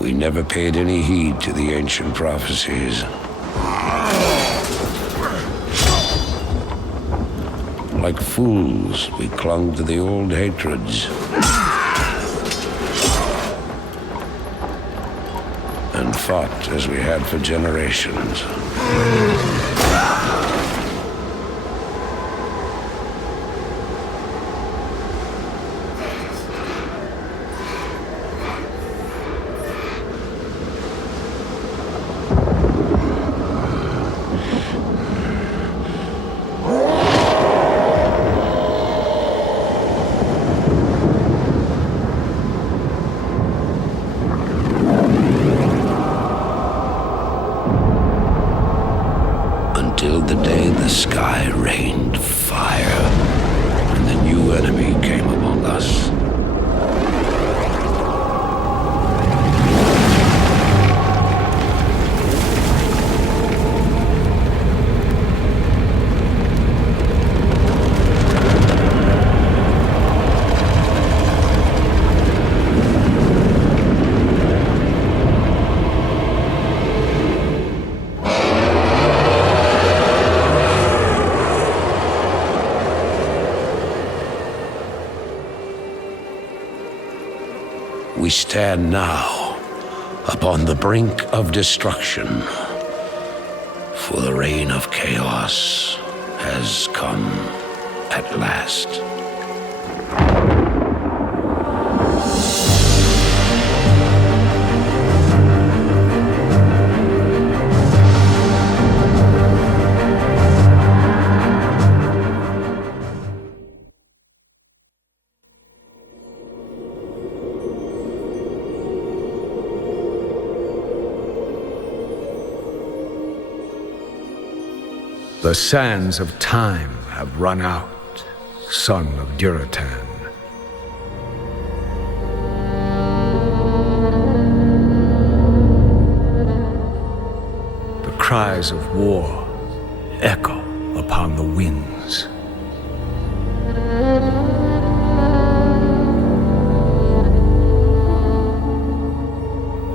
We never paid any heed to the ancient prophecies. Like fools, we clung to the old hatreds. And fought as we had for generations. Until the day the sky rained fire, and the new enemy came among us. We stand now upon the brink of destruction, for the reign of chaos has come at last. The sands of time have run out, son of Kil'jaeden. The cries of war echo upon the winds.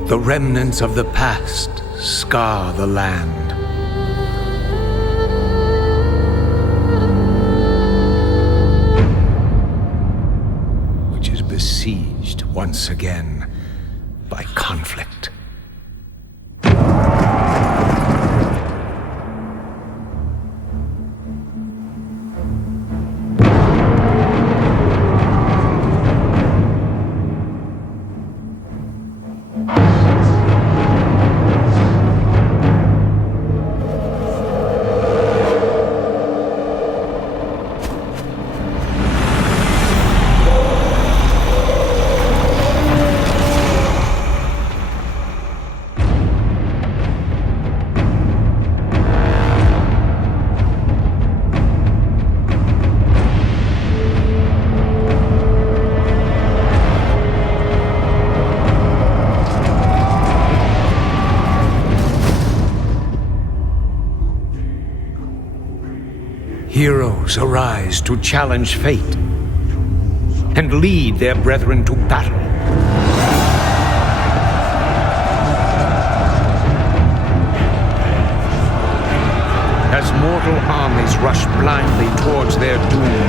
The remnants of the past scar the land. Besieged once again by conflict. Heroes arise to challenge fate and lead their brethren to battle. As mortal armies rush blindly towards their doom,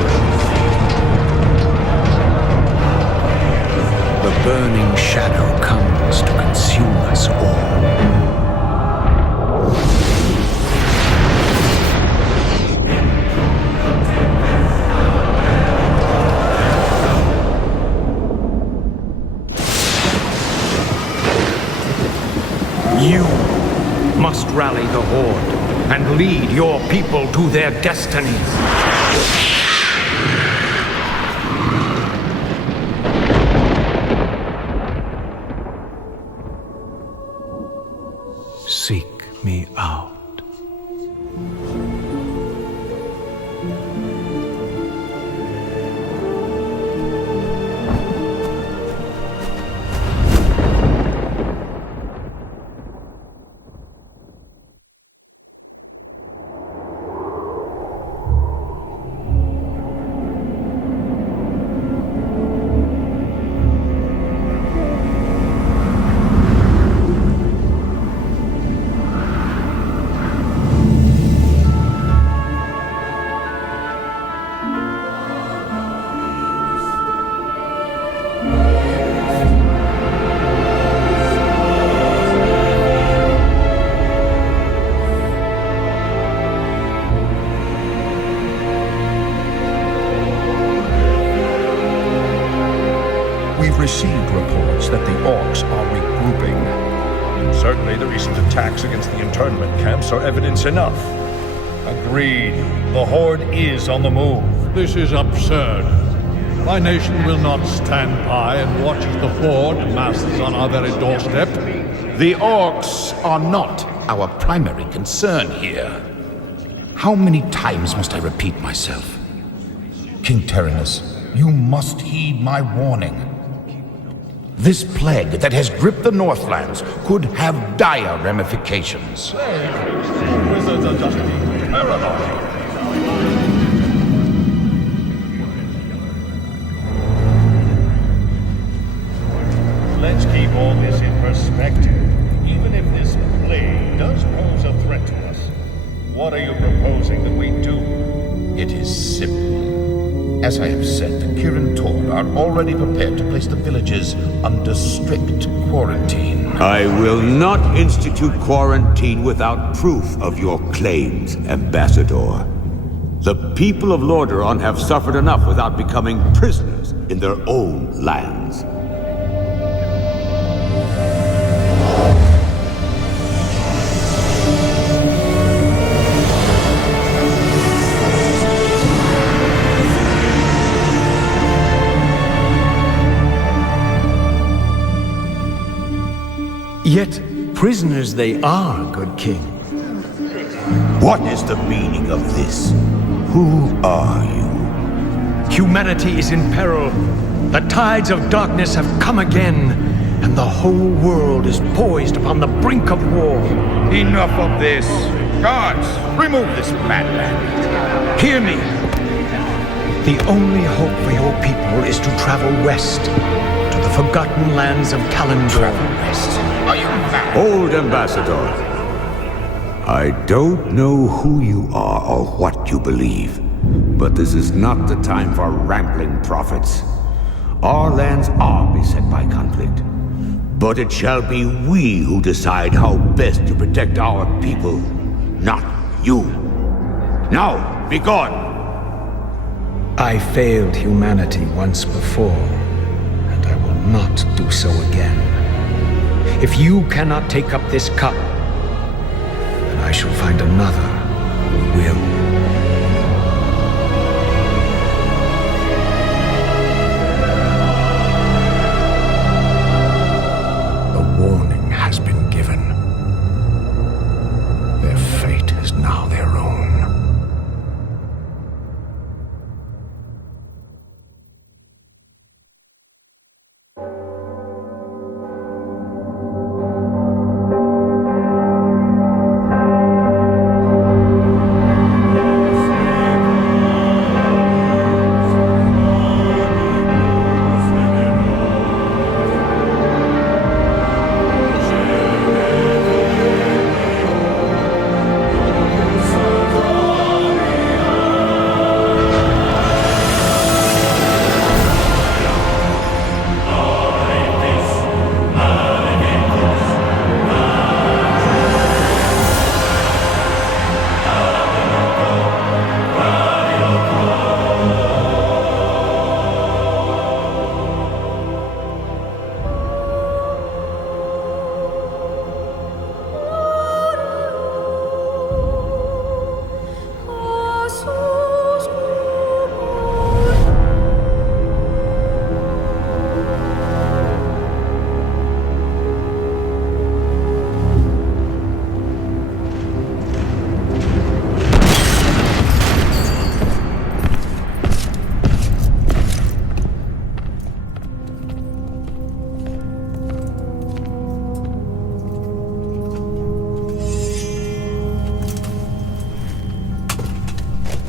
the burning shadow comes to consume us all. You must rally the Horde and lead your people to their destinies. Seek me out. We've received reports that the orcs are regrouping. Certainly the recent attacks against the internment camps are evidence enough. Agreed. The Horde is on the move. This is absurd. My nation will not stand by and watch as the Horde masses on our very doorstep. The orcs are not our primary concern here. How many times must I repeat myself? King Tyrannus, you must heed my warning. This plague that has gripped the Northlands could have dire ramifications. Wizards are just paralyzed. Let's keep all this in perspective. Even if this plague does pose a threat to us, what are you proposing that we do? It is simple. As I have said, the Kirin Tor are already prepared to place the villages under strict quarantine. I will not institute quarantine without proof of your claims, Ambassador. The people of Lordaeron have suffered enough without becoming prisoners in their own lands. Yet prisoners they are, good king. What is the meaning of this? Who are you? Humanity is in peril. The tides of darkness have come again, and the whole world is poised upon the brink of war. Enough of this. Guards, remove this madman. Hear me. The only hope for your people is to travel west, to the forgotten lands of Kalimdor. West. Are you mad? Old Ambassador, I don't know who you are or what you believe, but this is not the time for rambling prophets. Our lands are beset by conflict, but it shall be we who decide how best to protect our people, not you. Now, be gone! I failed humanity once before, and I will not do so again. If you cannot take up this cup, then I shall find another who will. The warning has been given. Their fate is now their own.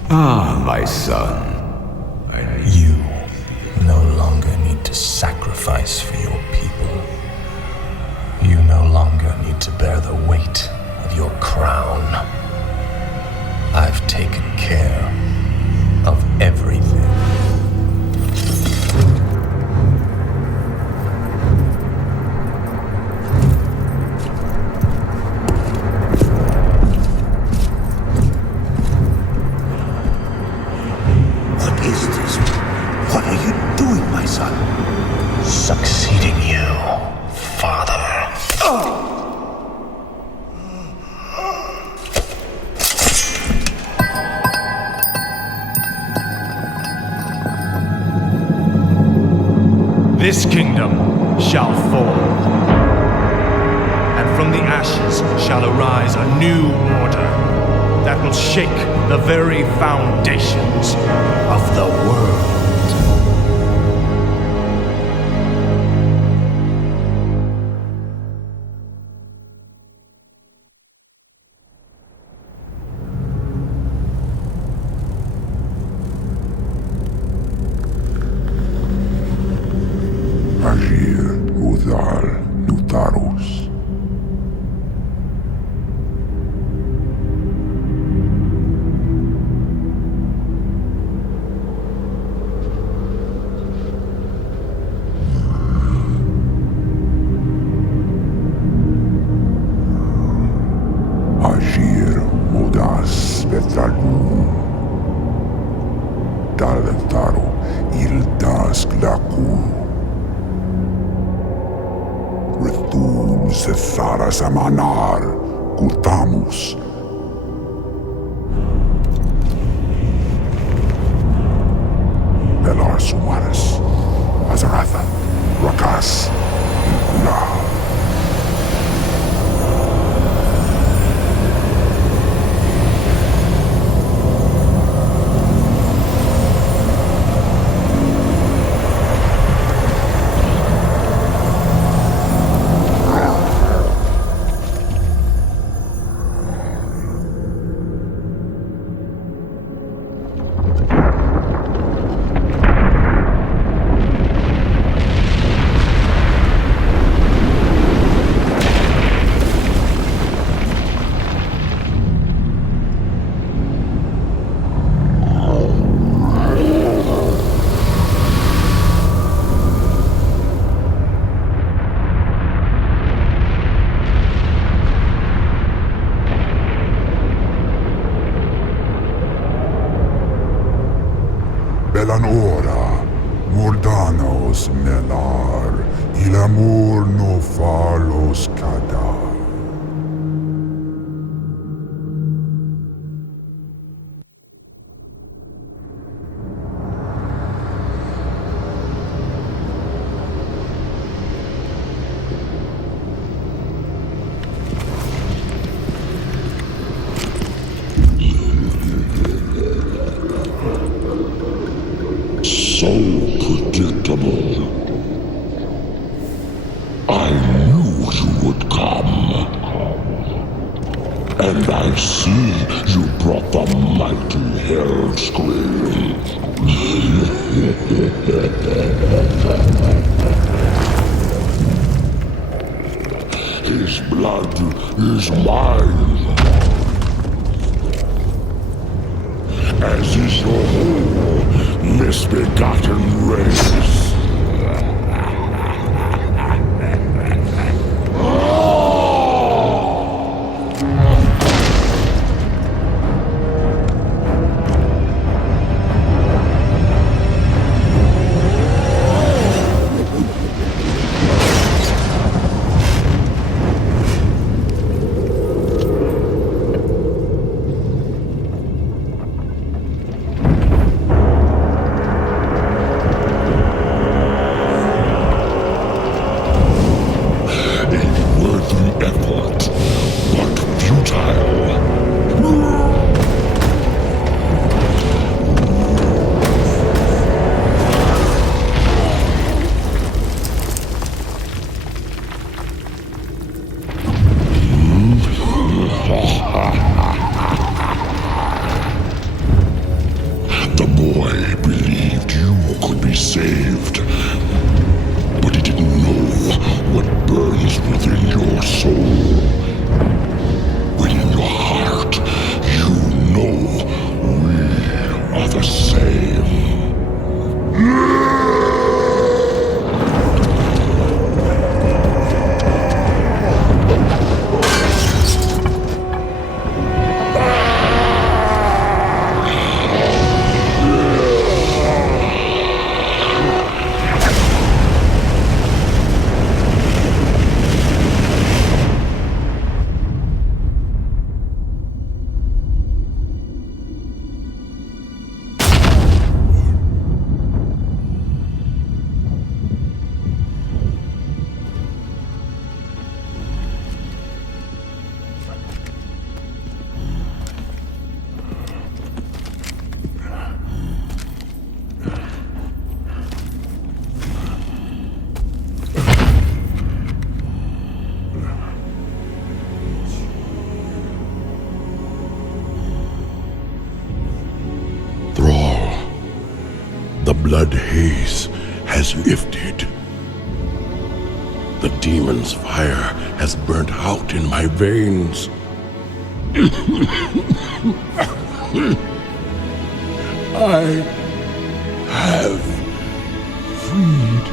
Ah, my son. You no longer need to sacrifice for your people. You no longer need to bear the weight of your crown. I've taken care of everything. succeeding you, Father. This kingdom shall fall, and from the ashes shall arise a new order that will shake the very foundations of the world. Agir Udal Nutarus. Agir Udas Betalum. Dalentaro Ildas Glakum. Rithum Sethara Samanar Kurtamus. Belar Sumaris Azaratha Rakas Kula. Belanora, Mordanos Melar, il amor no falos cada. So predictable. I knew you would come. And I see you brought the mighty Hellscream. His blood is mine. As is your whole misbegotten race. The boy believed you could be saved, but he didn't know what burns within your soul. Within your heart, you know we are the same. blood haze has lifted. The demon's fire has burnt out in my veins. I have freed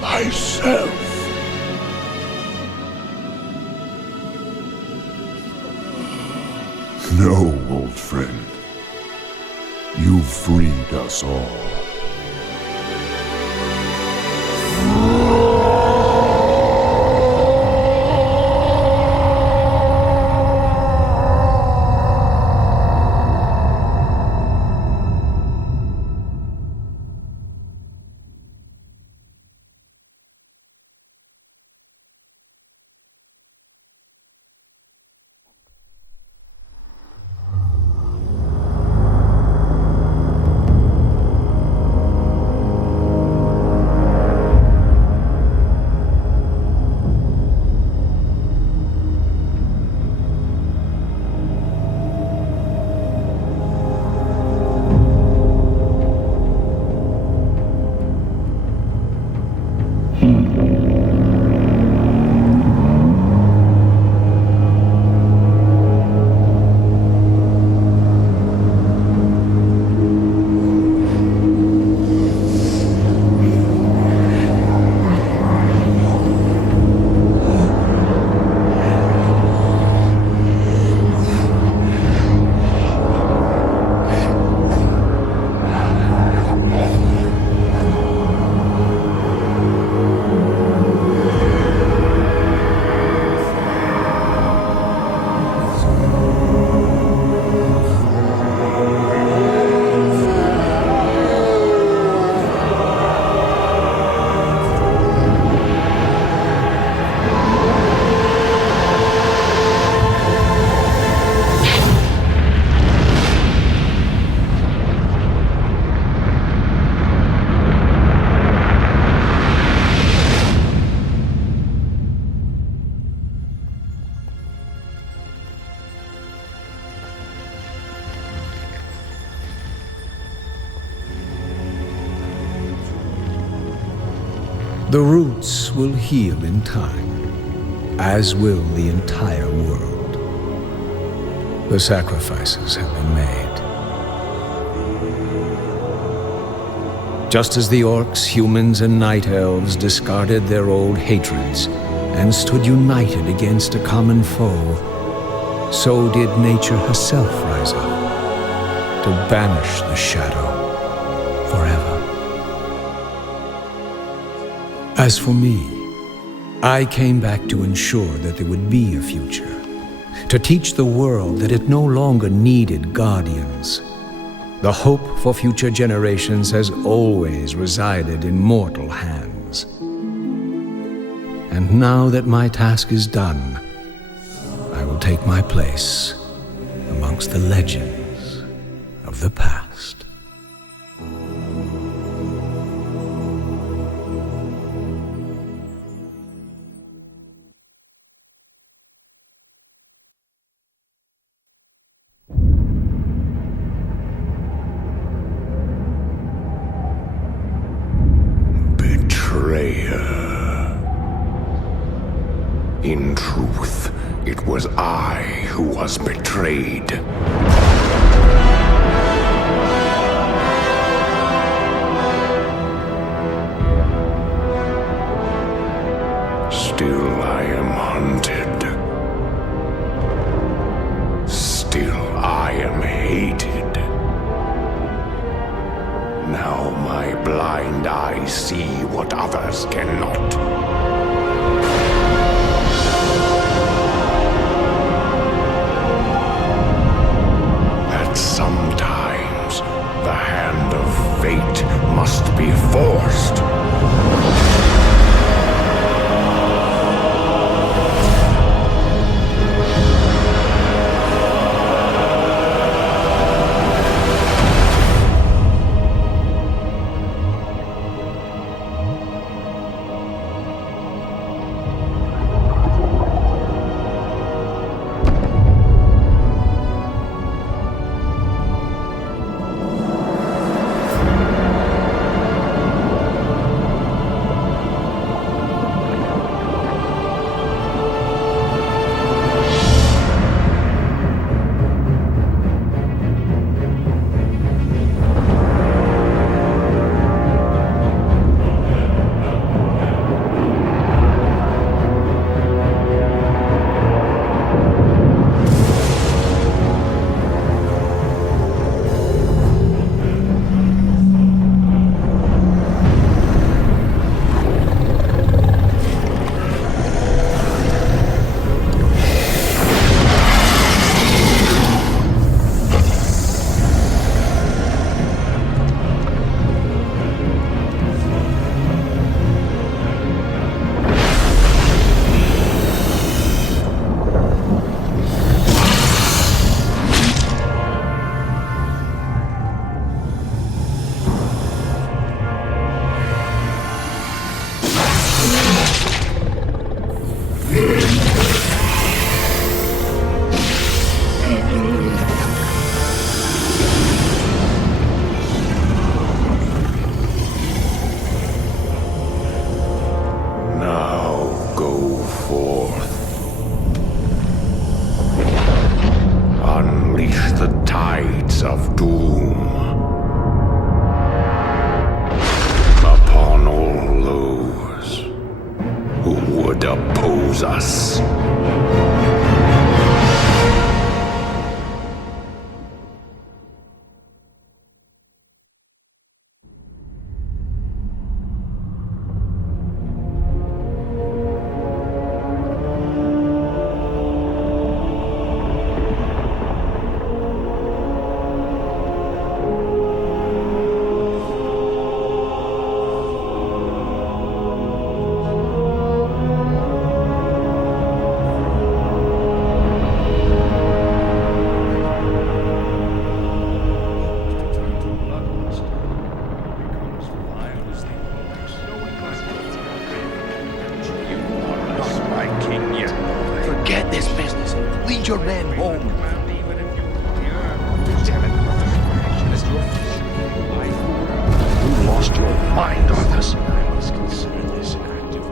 myself. No, old friend. You freed us all. The roots will heal in time, as will the entire world. The sacrifices have been made. Just as the orcs, humans, and night elves discarded their old hatreds and stood united against a common foe, so did nature herself rise up to banish the shadow forever. As for me, I came back to ensure that there would be a future, to teach the world that it no longer needed guardians. The hope for future generations has always resided in mortal hands. And now that my task is done, I will take my place amongst the legends of the past. In truth, it was I who was betrayed. Still I am hunted. Still I am hated. Now my blind eyes see what others cannot. Sometimes the hand of fate must be forced. depose us. Forget this business. Lead your men home. You lost your mind, Arthas. I must consider this an active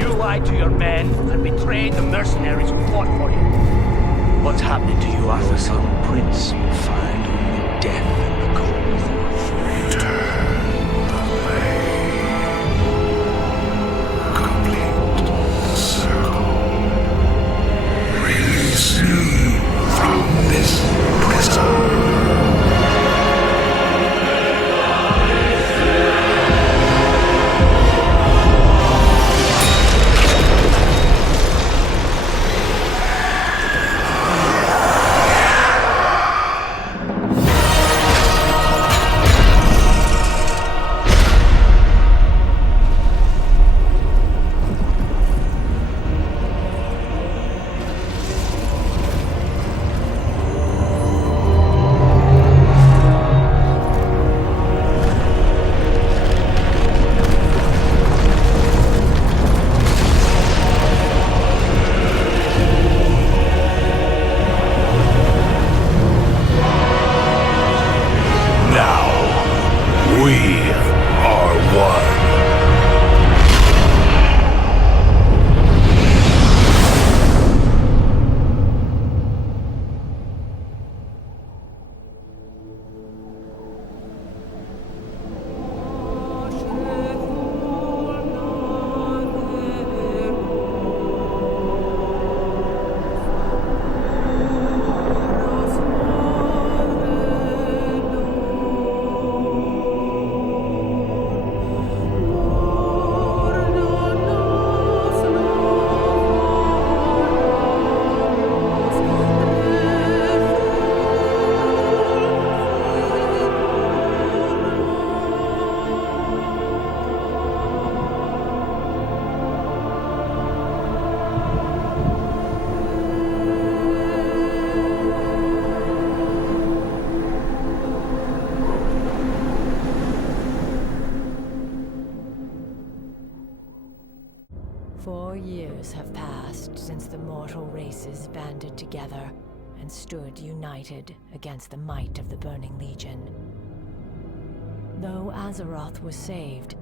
You lied to your men and betrayed the mercenaries who fought for you. What's happening to you, Arthas? Some prince will find only death in the cold. Have passed since the mortal races banded together and stood united against the might of the Burning Legion. Though Azeroth was saved,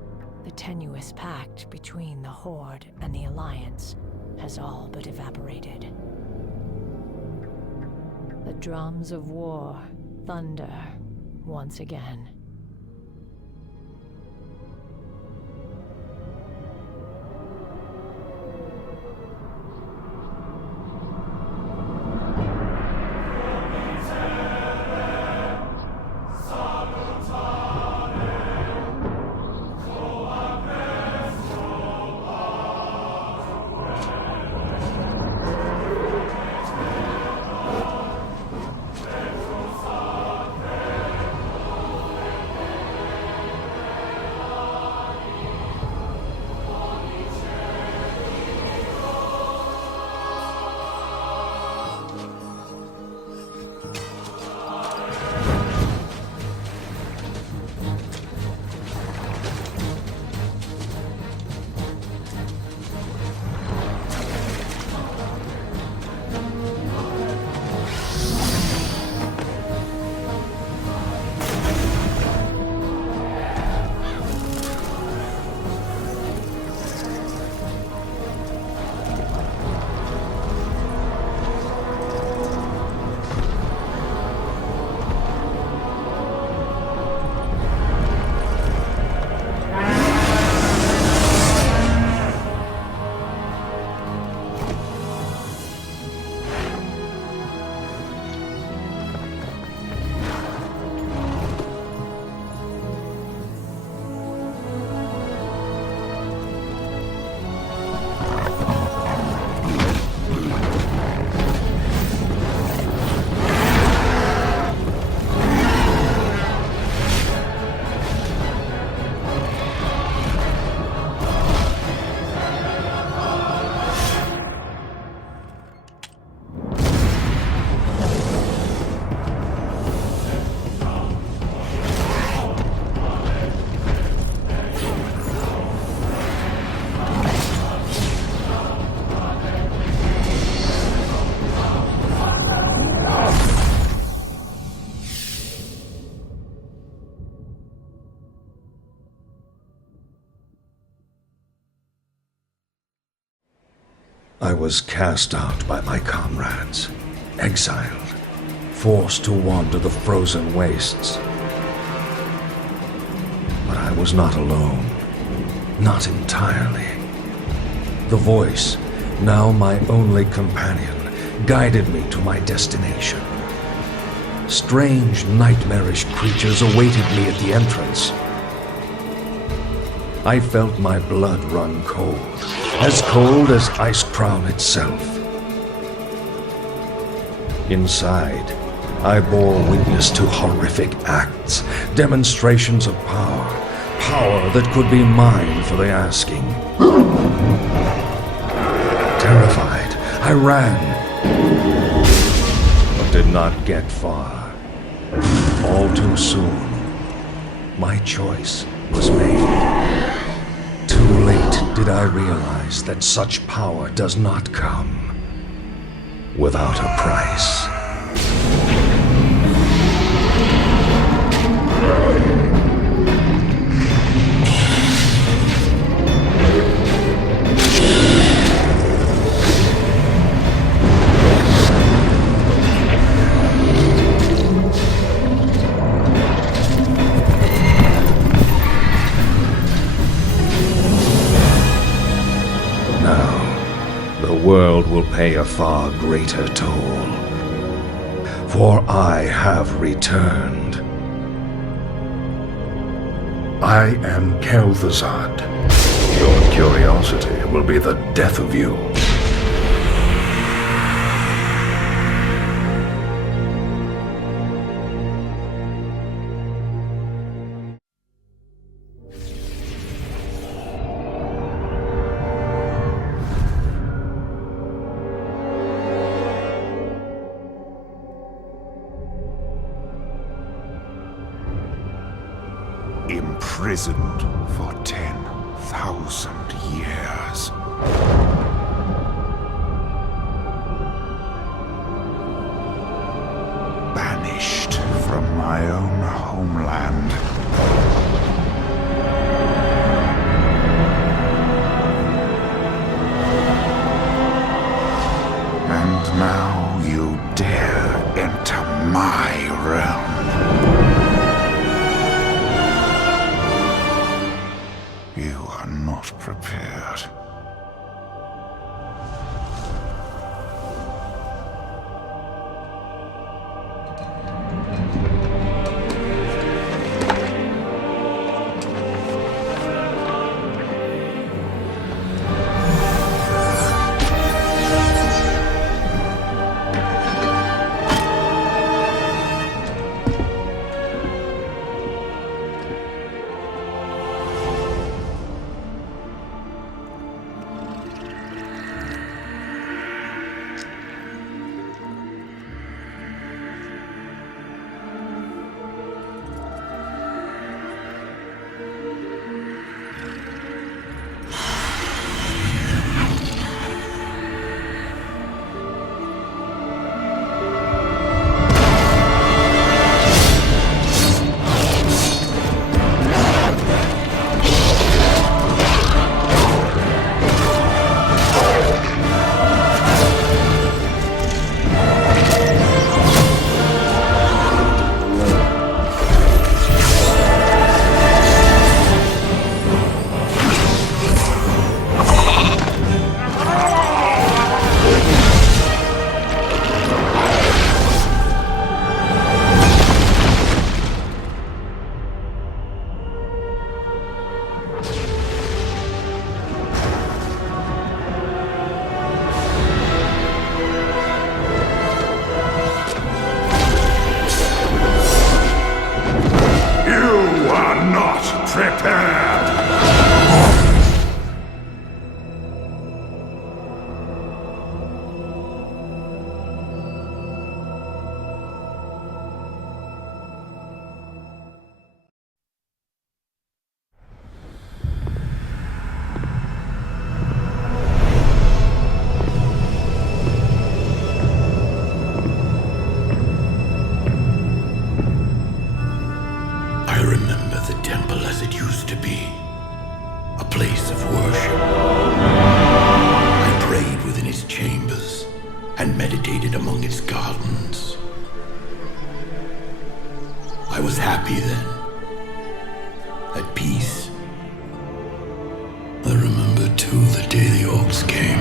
the tenuous pact between the Horde and the Alliance has all but evaporated. The drums of war thunder once again. I was cast out by my comrades, exiled, forced to wander the frozen wastes. But I was not alone, not entirely. The voice, now my only companion, guided me to my destination. Strange, nightmarish creatures awaited me at the entrance. I felt my blood run cold as Icecrown itself. Inside, I bore witness to horrific acts, demonstrations of power that could be mine for the asking. Terrified, I ran, but did not get far. All too soon, my choice was made. Too late did I realize that such power does not come without a price. The world will pay a far greater toll, for I have returned. I am Kel'Thuzad. Your curiosity will be the death of you. Imprisoned for 10,000 years. Banished from my own homeland. And now you dare enter my realm. You are not prepared. day the orcs came.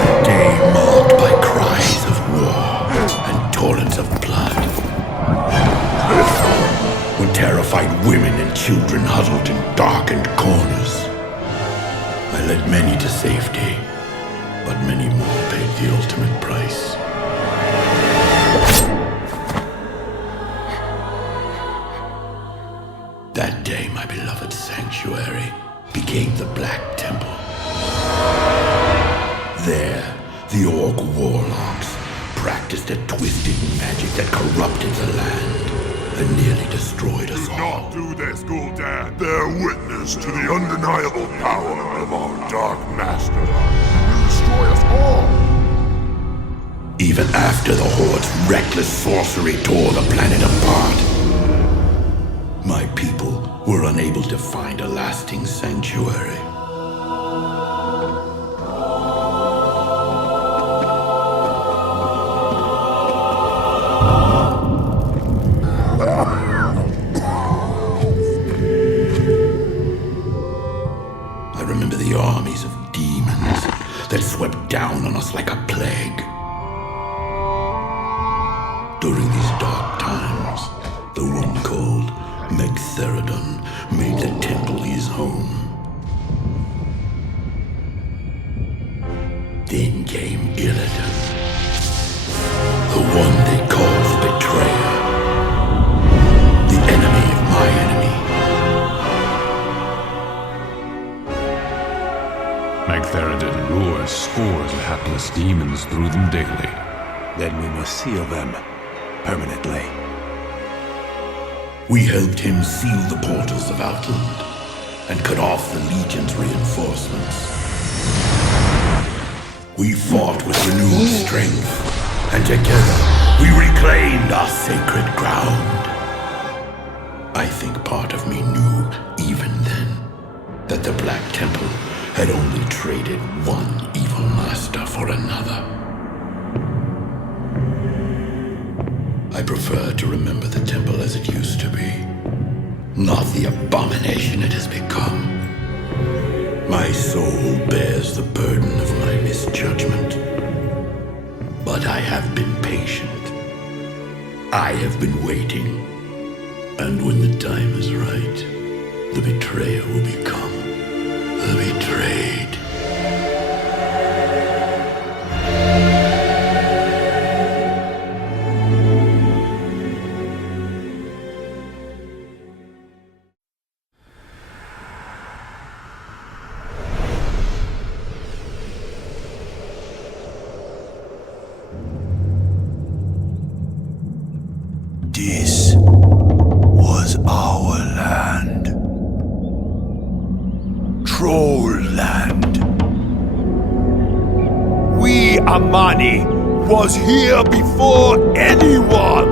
A day marked by cries of war and torrents of blood. When terrified women and children huddled in darkened corners. I led many to safety, but many more paid the ultimate price. That day, my beloved sanctuary became the Black Temple. There, the orc warlocks practiced a twisted magic that corrupted the land and nearly destroyed us all. Do not do this, Gul'dan. Bear witness to the undeniable power of our Dark Master. He'll destroy us all. Even after the Horde's reckless sorcery tore the planet apart, my people were unable to find a lasting sanctuary. I remember the armies of demons that swept down on us like a plague. During these dark times, the one called Kel'Thuzad made the temple his home. Then came Kil'jaeden, the one they called the Betrayer, the enemy of my enemy. Kel'Thuzad lures scores of hapless demons through them daily. Then we must seal them permanently. We helped him seal the portals of Outland and cut off the Legion's reinforcements. We fought with renewed strength, and together we reclaimed our sacred ground. I think part of me knew, even then, that the Black Temple had only traded one evil master for another. I prefer to remember the temple as it used to be, not the abomination it has become. My soul bears the burden of my misjudgment, but I have been patient. I have been waiting, and when the time is right, the betrayer will become the betrayed. This was our land. Troll land. We, Amani, was here before anyone.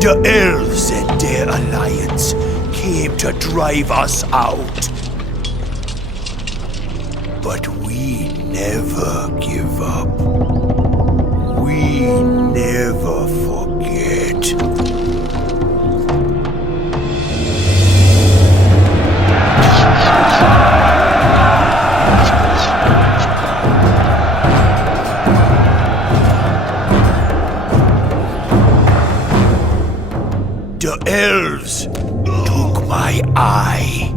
The elves and their alliance came to drive us out. But we never give up. We never forget. The elves took my eye.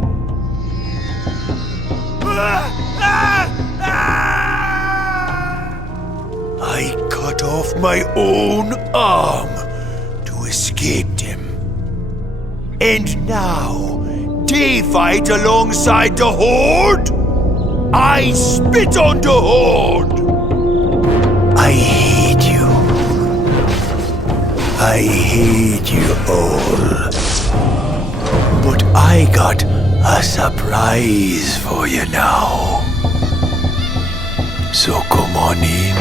I cut off my own arm to escape them. And now, they fight alongside the Horde? I spit on the Horde! I hate you. I hate you all. But I got a surprise for you now. So come on in.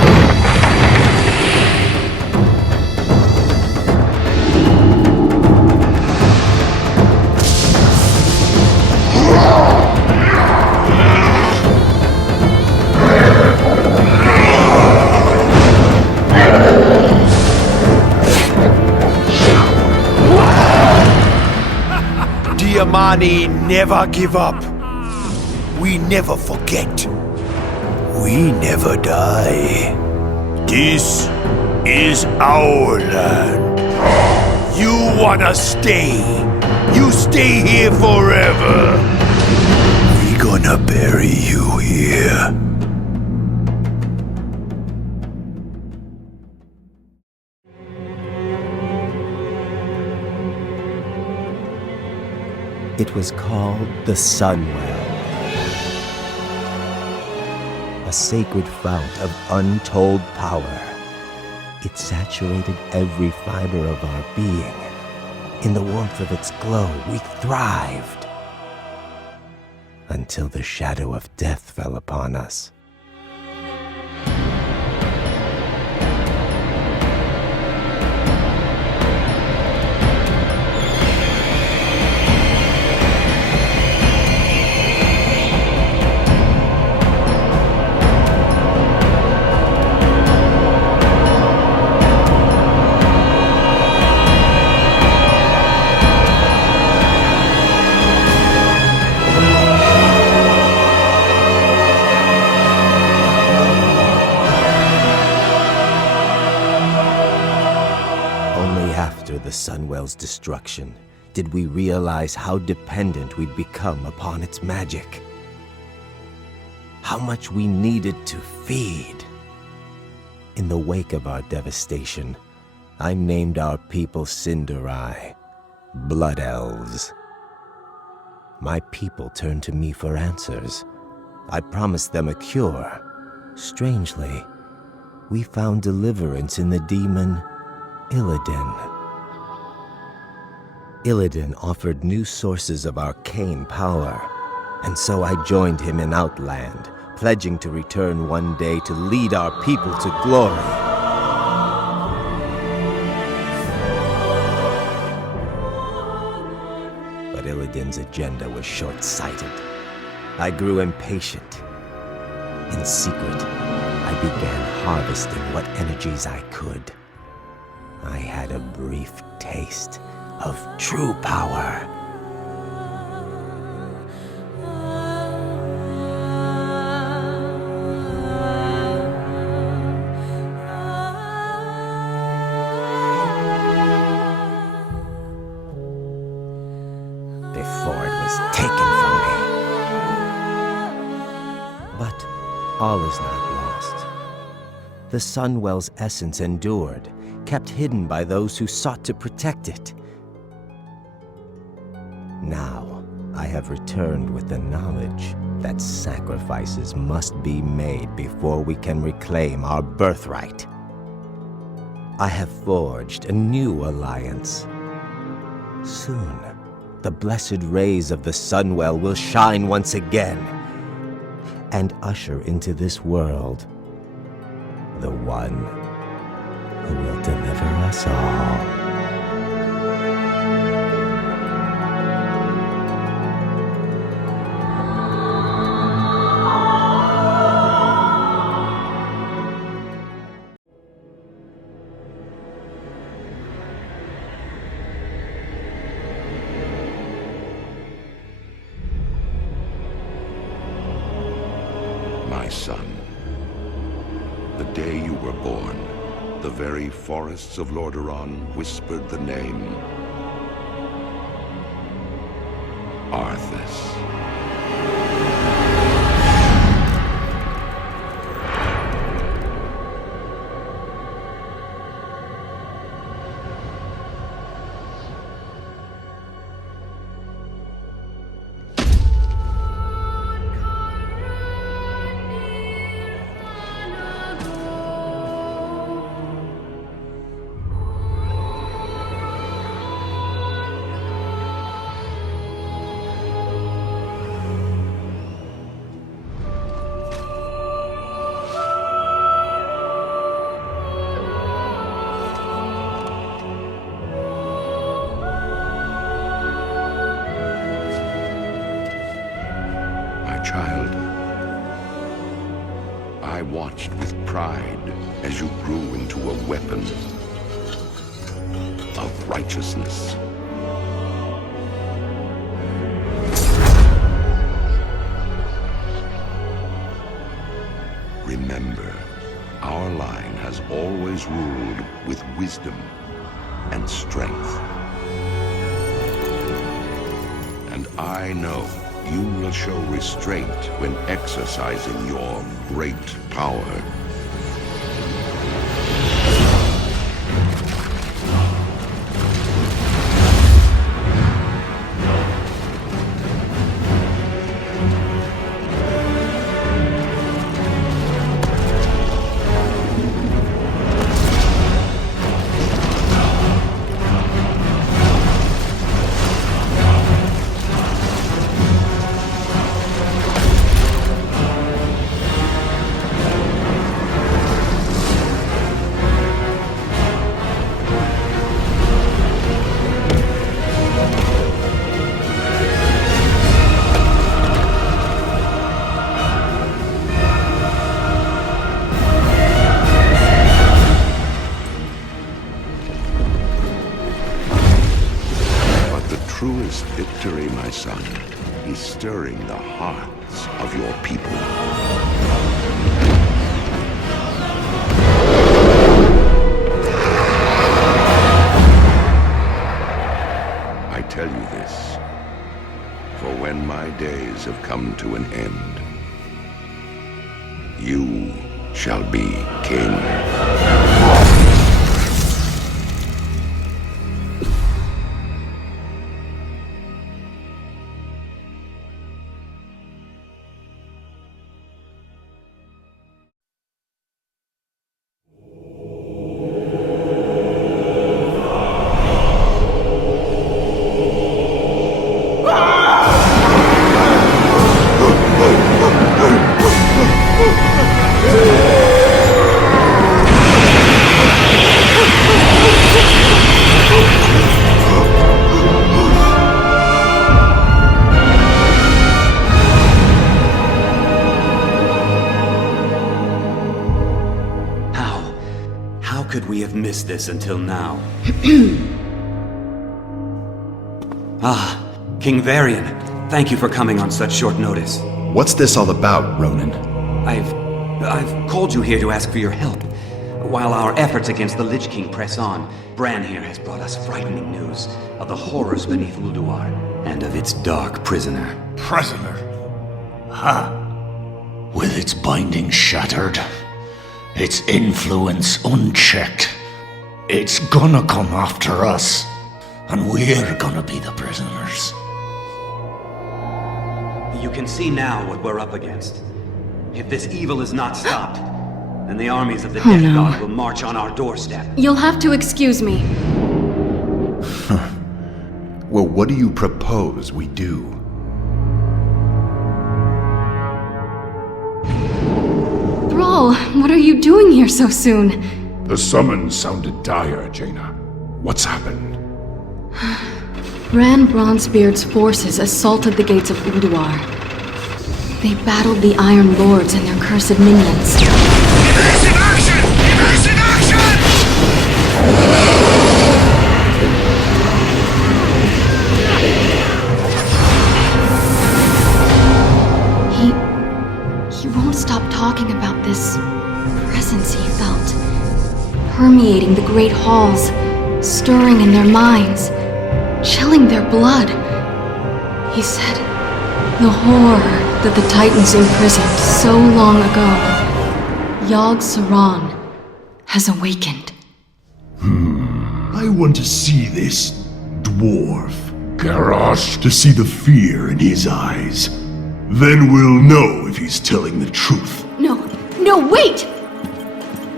The Yamani never give up. We never forget. We never die. This is our land. You wanna stay? You stay here forever. We gonna bury you here. It was called the Sunwell, a sacred fount of untold power. It saturated every fiber of our being. In the warmth of its glow, we thrived. Until the shadow of death fell upon us. The Sunwell's destruction, did we realize how dependent we'd become upon its magic. How much we needed to feed. In the wake of our devastation, I named our people Cinderai, Blood Elves. My people turned to me for answers. I promised them a cure. Strangely, we found deliverance in the demon Kil'jaeden. Kil'jaeden offered new sources of arcane power, and so I joined him in Outland, pledging to return one day to lead our people to glory. But Kil'jaeden's agenda was short-sighted. I grew impatient. In secret, I began harvesting what energies I could. I had a brief taste of true power. Before it was taken from me. But all is not lost. The Sunwell's essence endured, kept hidden by those who sought to protect it. Now, I have returned with the knowledge that sacrifices must be made before we can reclaim our birthright. I have forged a new alliance. Soon, the blessed rays of the Sunwell will shine once again and usher into this world the one who will deliver us all. My son, the day you were born, the very forests of Lordaeron whispered the name Arthas. Child, I watched with pride as you grew into a weapon of righteousness. wisdom and strength. And I know you will show restraint when exercising your great power. Truest victory, my son, is stirring the hearts of your people. I tell you this, for when my days have come to an end, you shall be king. Missed this until now. King Varian, thank you for coming on such short notice. What's this all about, Ronan? I've called you here to ask for your help. While our efforts against the Lich King press on, Bran here has brought us frightening news of the horrors beneath Ulduar and of its dark prisoner. Prisoner? Ha! With its binding shattered, its influence unchecked, it's gonna come after us, and we're gonna be the prisoners. You can see now what we're up against. If this evil is not stopped, then the armies of the Death God will march on our doorstep. You'll have to excuse me. Well, what do you propose we do? Thrall, what are you doing here so soon? The summons sounded dire, Jaina. What's happened? Bran Bronzebeard's forces assaulted the gates of Ulduar. They battled the Iron Lords and their cursed minions. Evasive action! Evasive action! He won't stop talking about this presence he felt, permeating the great halls, stirring in their minds, chilling their blood. He said the horror that the Titans imprisoned so long ago, Yogg-Saron, has awakened. I want to see this dwarf, Garrosh, to see the fear in his eyes. Then we'll know if he's telling the truth. No, wait!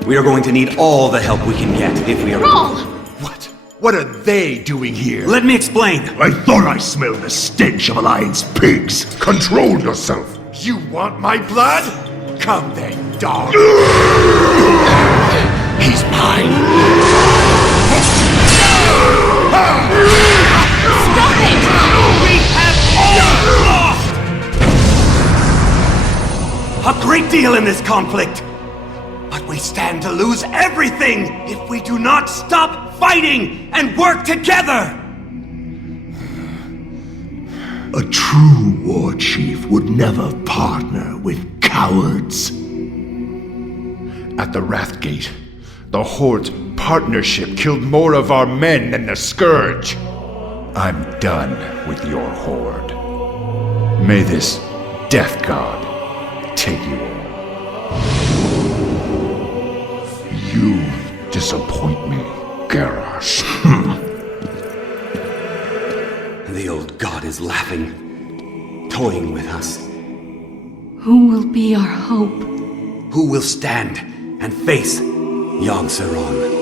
We are going to need all the help we can get if we are... Thrall! What are they doing here? Let me explain! I thought I smelled the stench of Alliance pigs. Control yourself. You want my blood? Come then, dog. He's mine. Stop it! We have all lost! A great deal in this conflict. But we stand to lose everything if we do not stop fighting and work together! A true war chief would never partner with cowards. At the Wrathgate, The Horde's partnership killed more of our men than the Scourge. I'm done with your Horde. May this Death God take you all. You disappoint me, Garrosh. The old god is laughing, toying with us. Who will be our hope? Who will stand and face Yogg-Saron?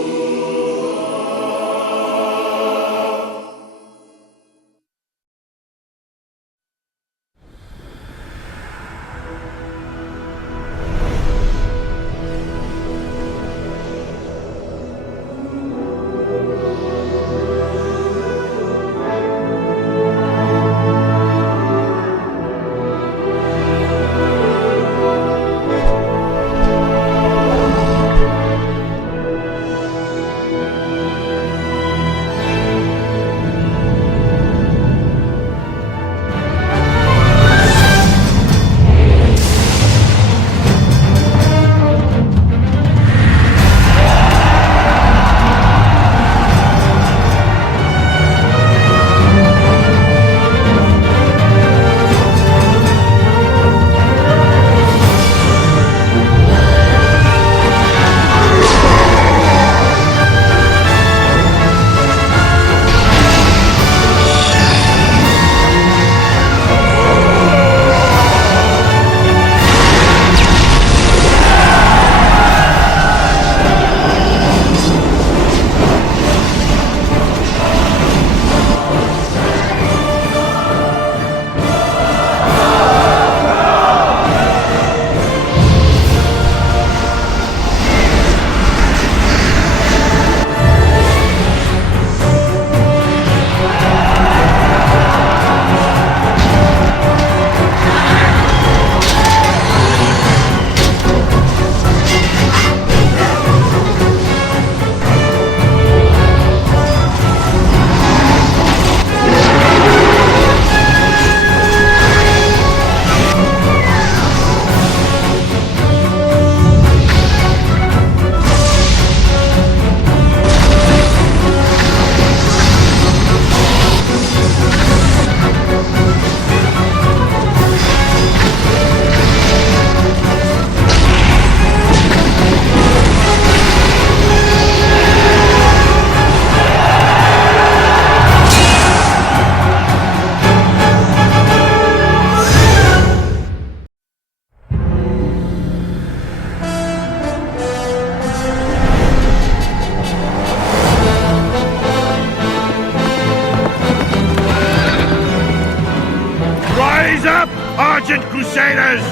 Crusaders!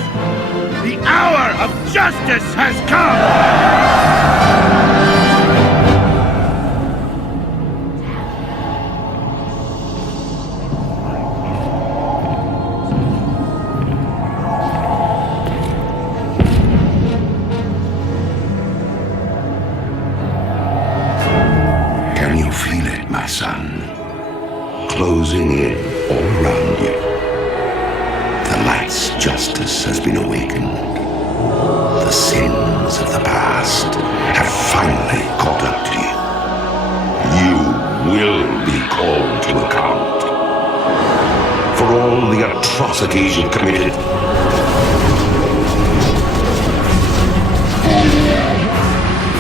The hour of justice has come! Can you feel it, my son? Closing in all around you. The light's justice has been awakened. The sins of the past have finally caught up to you. You will be called to account for all the atrocities you've committed.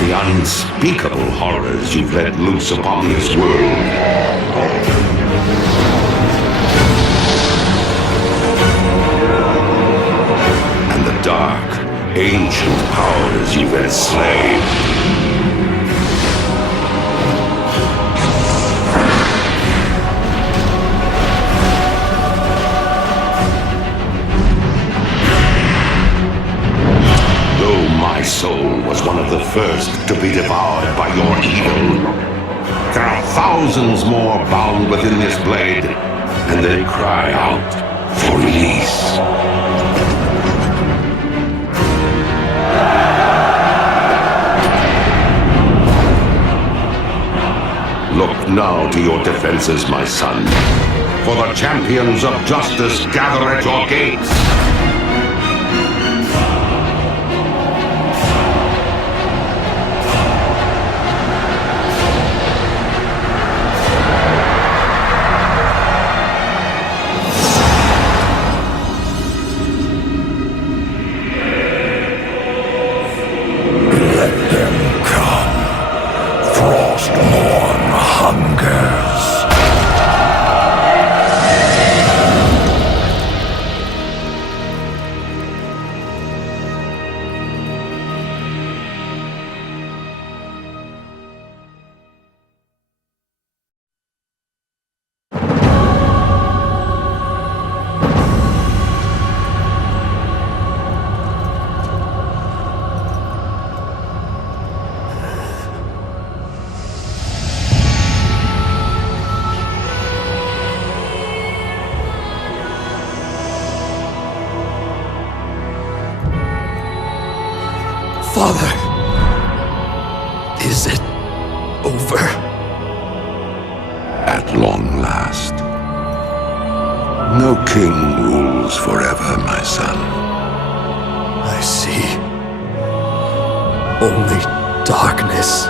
The unspeakable horrors you've let loose upon this world. Dark, ancient powers you've enslaved. Though my soul was one of the first to be devoured by your evil, there are thousands more bound within this blade, and they cry out for release. Look now to your defenses, my son, for the champions of justice gather at your gates. Father, is it over? At long last. No king rules forever, my son. I see. Only darkness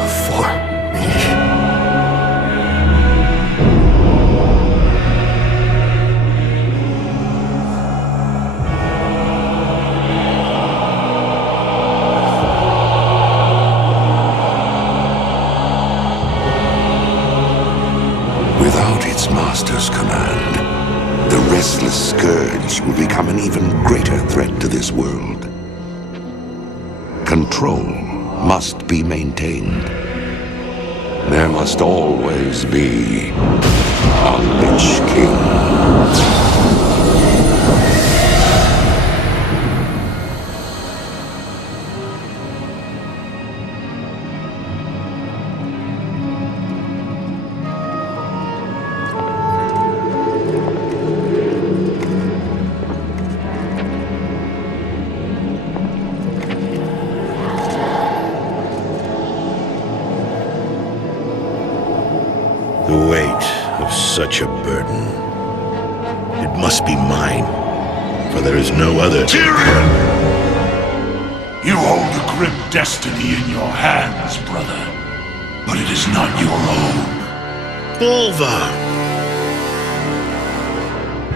before me. Without its master's command, the restless scourge will become an even greater threat to this world. Control must be maintained. There must always be a Lich King. The weight of such a burden. It must be mine, for there is no other. Tyrion! You hold a grim destiny in your hands, brother. But it is not your own. Bolvar!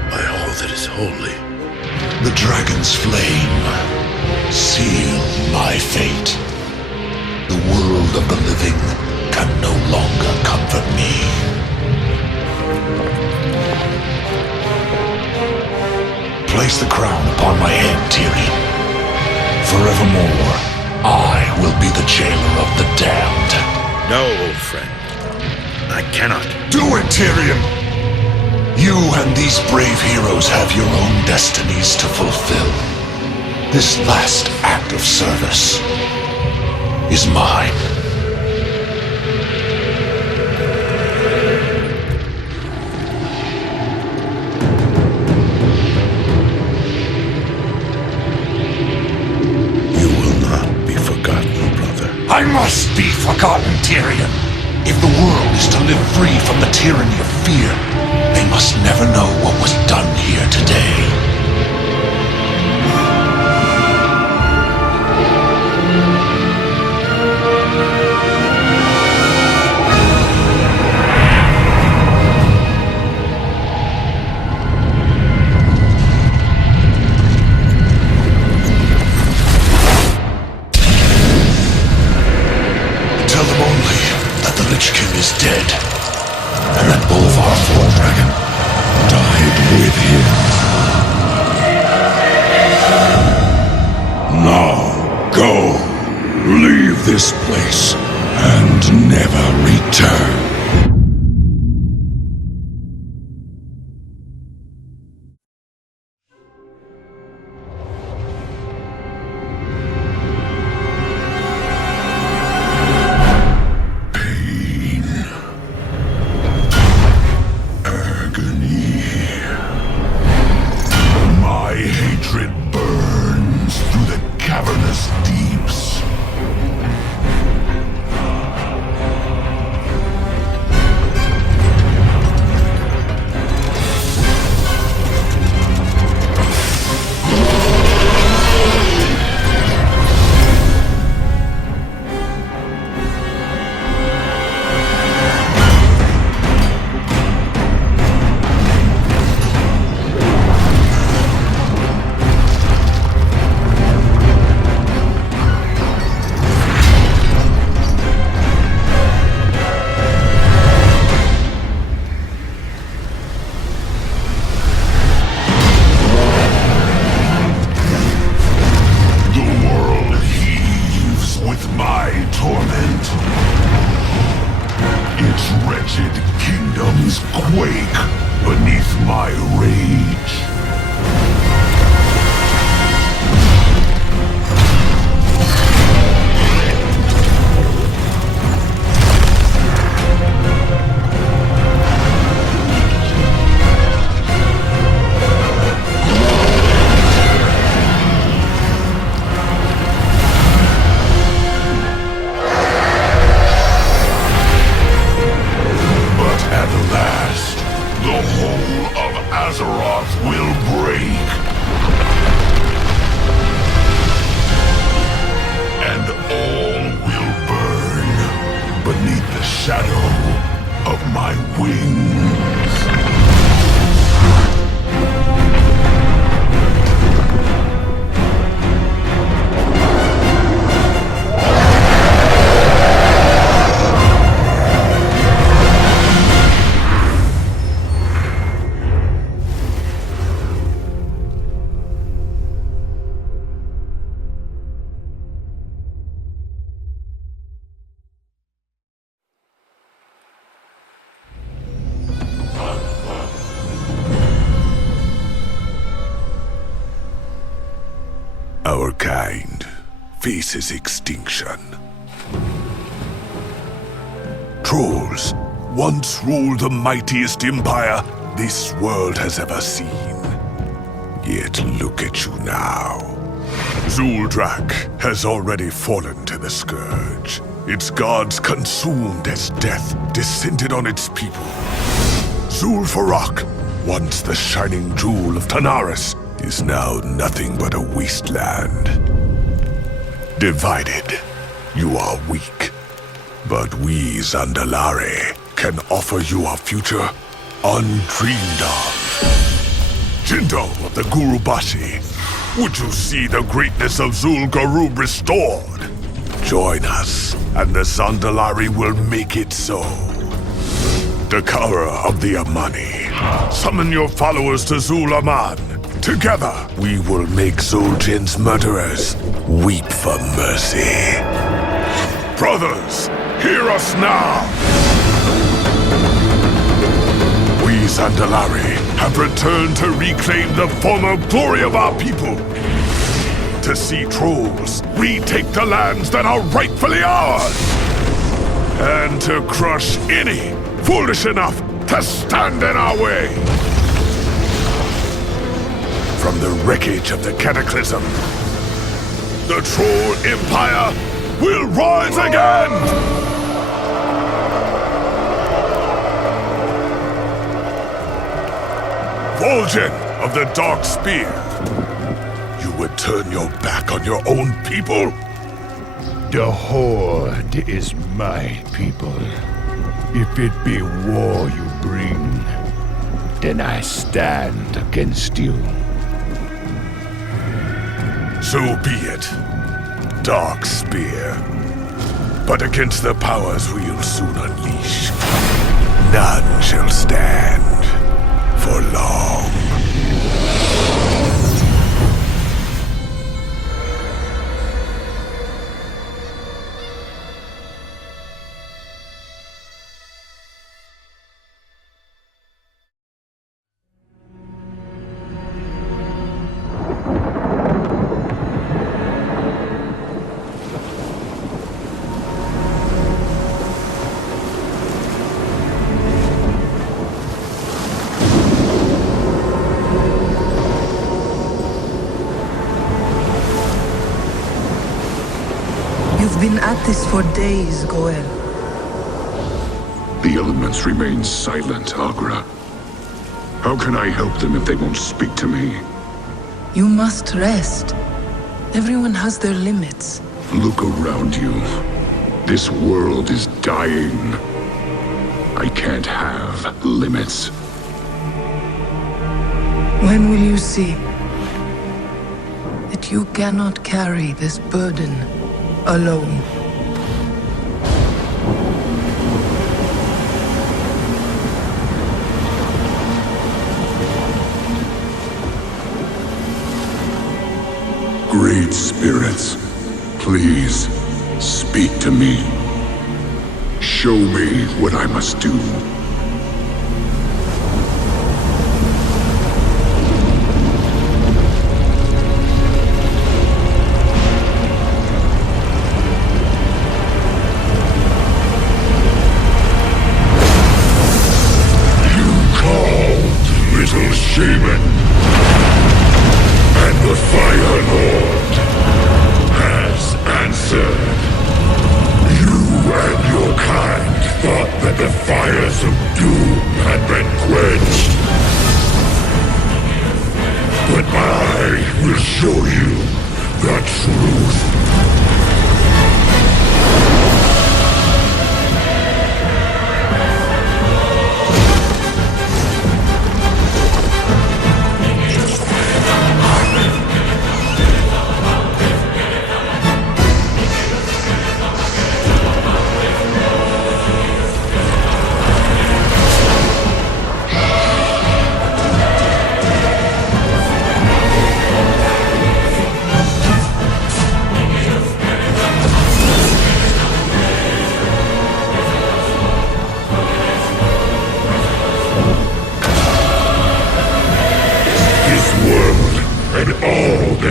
By all that is holy. The dragon's flame sealed my fate. The world of the living can no longer comfort me. Place the crown upon my head, Tyrion. Forevermore, I will be the jailer of the damned. No, old friend. I cannot. Do it, Tyrion! You and these brave heroes have your own destinies to fulfill. This last act of service is mine. I must be forgotten, Tyrion. If the world is to live free from the tyranny of fear, they must never know what was done here today. Is dead, and that Bolvar Dragon died with him. Now go, leave this place, and never return. Our kind faces extinction. Trolls once ruled the mightiest empire this world has ever seen. Yet look at you now. Zul'Drak has already fallen to the Scourge. Its gods consumed as death descended on its people. Zul'Farrak, once the shining jewel of Tanaris, is now nothing but a wasteland. Divided, you are weak. But we, Zandalari, can offer you a future undreamed of. Jindo of the Gurubashi, would you see the greatness of Zul'Garub restored? Join us, and the Zandalari will make it so. Dakara of the Amani, summon your followers to Zul-Aman. Together, we will make Zul'Jin's murderers weep for mercy. Brothers, hear us now! We Zandalari have returned to reclaim the former glory of our people. To see trolls retake the lands that are rightfully ours. And to crush any foolish enough to stand in our way. From the wreckage of the Cataclysm, the Troll Empire will rise again! Vol'jin of the Dark Spear, you would turn your back on your own people? The Horde is my people. If it be war you bring, then I stand against you. So be it, Dark Spear. But against the powers we'll soon unleash, none shall stand for long. Been at this for days, Goel. The elements remain silent, Agra. How can I help them if they won't speak to me? You must rest. Everyone has their limits. Look around you. This world is dying. I can't have limits. When will you see that you cannot carry this burden alone? Great spirits, please speak to me. Show me what I must do.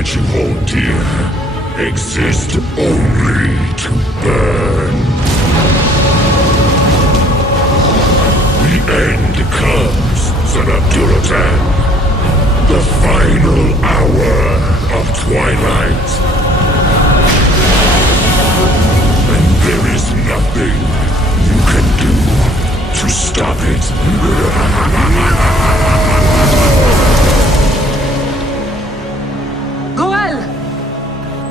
that you hold dear exist only to burn. The end comes, son of Gul'dan. The final hour of twilight. And there is nothing you can do to stop it. Goel!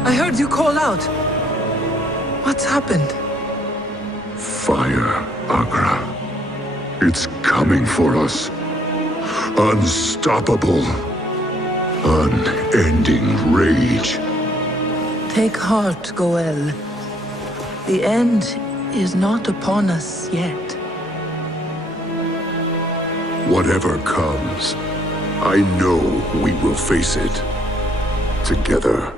I heard you call out. What's happened? Fire, Agra. It's coming for us. Unstoppable. Unending rage. Take heart, Goel. The end is not upon us yet. Whatever comes, I know we will face it together.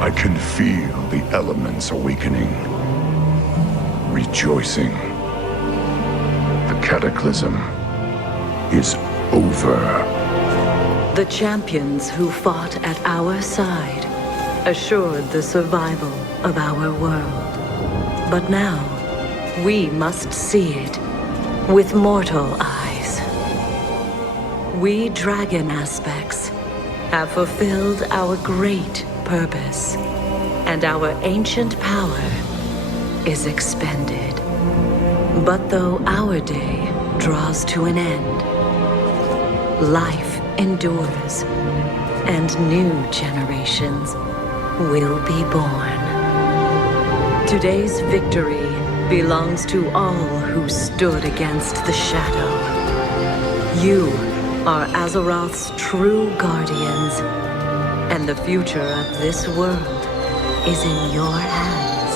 I can feel the elements awakening, rejoicing. The cataclysm is over. The champions who fought at our side assured the survival of our world. But now, we must see it with mortal eyes. We dragon aspects have fulfilled our great purpose, and our ancient power is expended. But though our day draws to an end, life endures, and new generations will be born. Today's victory belongs to all who stood against the shadow. You are Azeroth's true guardians, and the future of this world is in your hands.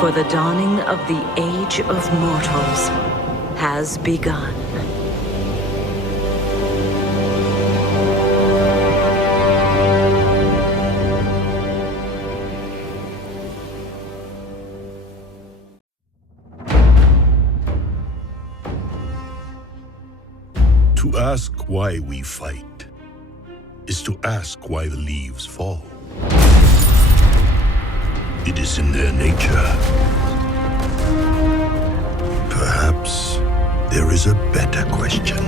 For the dawning of the Age of Mortals has begun. To ask why we fight is to ask why the leaves fall. It is in their nature. Perhaps there is a better question.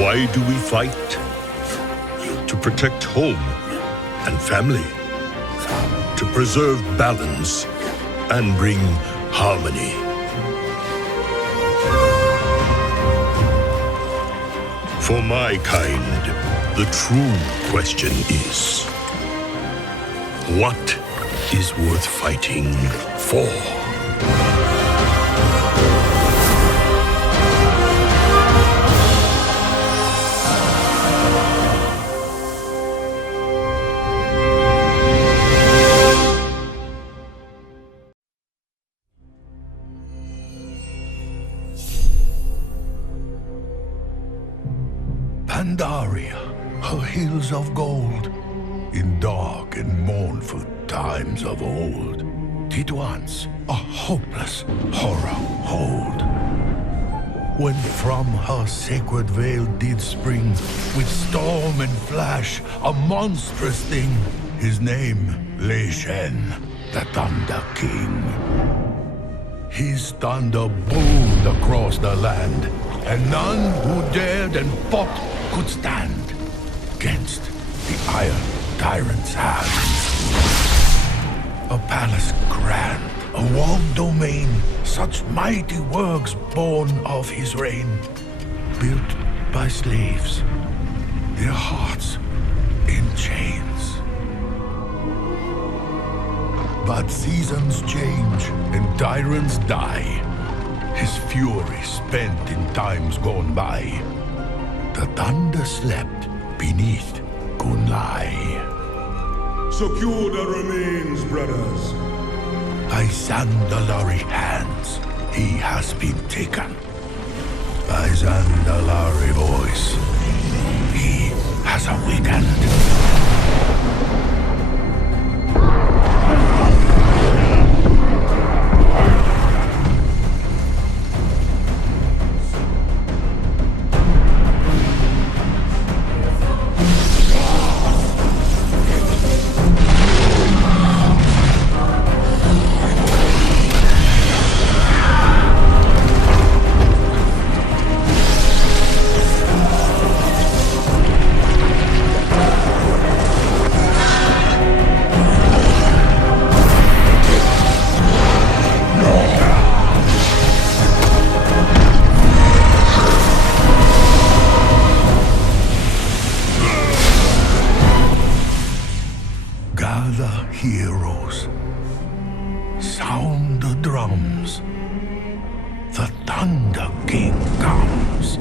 Why do we fight? To protect home and family. To preserve balance and bring harmony. For my kind, the true question is, what is worth fighting for? Pandaria, her hills of gold, in dark and mournful times of old, did once a hopeless horror hold. When from her sacred veil did spring, with storm and flash, a monstrous thing, his name, Shen, the Thunder King. His thunder boomed across the land, and none who dared and fought could stand against the Iron Tyrant's hands. A palace grand, a walled domain, such mighty works born of his reign, built by slaves, their hearts in chains. But seasons change and tyrants die, his fury spent in times gone by. The thunder slept beneath Gunlai. Secure the remains, brothers. By Zandalari hands, he has been taken. By Zandalari voice, he has awakened. Heroes, sound the drums, the Thunder King comes.